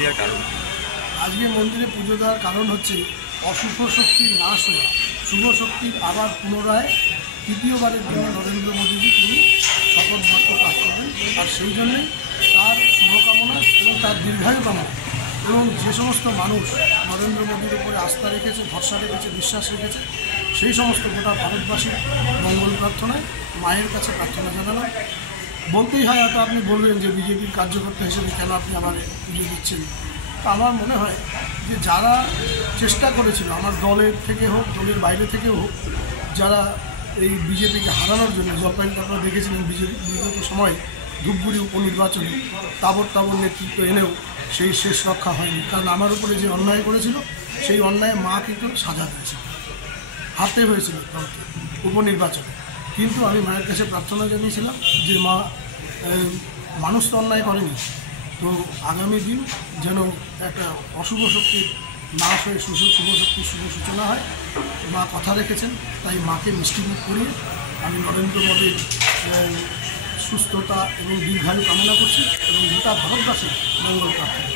দেওয়ার কারণ? আজকে মন্দিরে পুজো দেওয়ার কারণ হচ্ছে অশুভ শক্তির নাশ হয়ে শুভ শক্তির আবার পুনরায় তৃতীয়বারের জন্য নরেন্দ্র মোদীজি তিনি শপথ বাক্য পাঠ করবেন। আর সেই জন্যেই তার শুভকামনা এবং তার দীর্ঘায়ু কামনা এবং যে সমস্ত মানুষ নরেন্দ্র মোদীর উপরে আস্থা রেখেছে, ভরসা রেখেছে, বিশ্বাস রেখেছে, সেই সমস্ত গোটা ভারতবাসীর মঙ্গল প্রার্থনায় মায়ের কাছে প্রার্থনা জানালাম। বলতেই হয়, হয়তো আপনি বলবেন যে বিজেপির কার্যকর্তা হিসেবে কেন আপনি আমার পুজো দিচ্ছেন। তো আমার মনে হয় যে যারা চেষ্টা করেছিল আমার দলের থেকে হোক, দলের বাইরে থেকেও হোক, যারা এই বিজেপিকে হারানোর জন্য, জলপাইগুড়ি আপনারা দেখেছিলেন বিগত সময় ধূপগুড়ি উপনির্বাচনে তাবর নেতৃত্ব এনেও সেই শেষ রক্ষা হয়নি। কারণ আমার উপরে যে অন্যায় করেছিল সেই অন্যায় মা কিন্তু সাজা দিয়েছিল, হারতে হয়েছিল দলকে উপনির্বাচনে। কিন্তু আমি মায়ের কাছে প্রার্থনা জানিয়েছিলাম যে মা, মানুষ তো অন্যায় করেনি, তো আগামী দিন যেন একটা অশুভ শক্তির নাশ হয়ে শুভ শক্তির শুভ সূচনা হয়। মা কথা রেখেছেন, তাই মাকে মিষ্টিমুখ করিয়ে আমি নরেন্দ্র মোদীর সুস্থতা এবং দীর্ঘায়ু কামনা করছি এবং গোটা ভারতবাসীর মঙ্গল প্রার্থনা।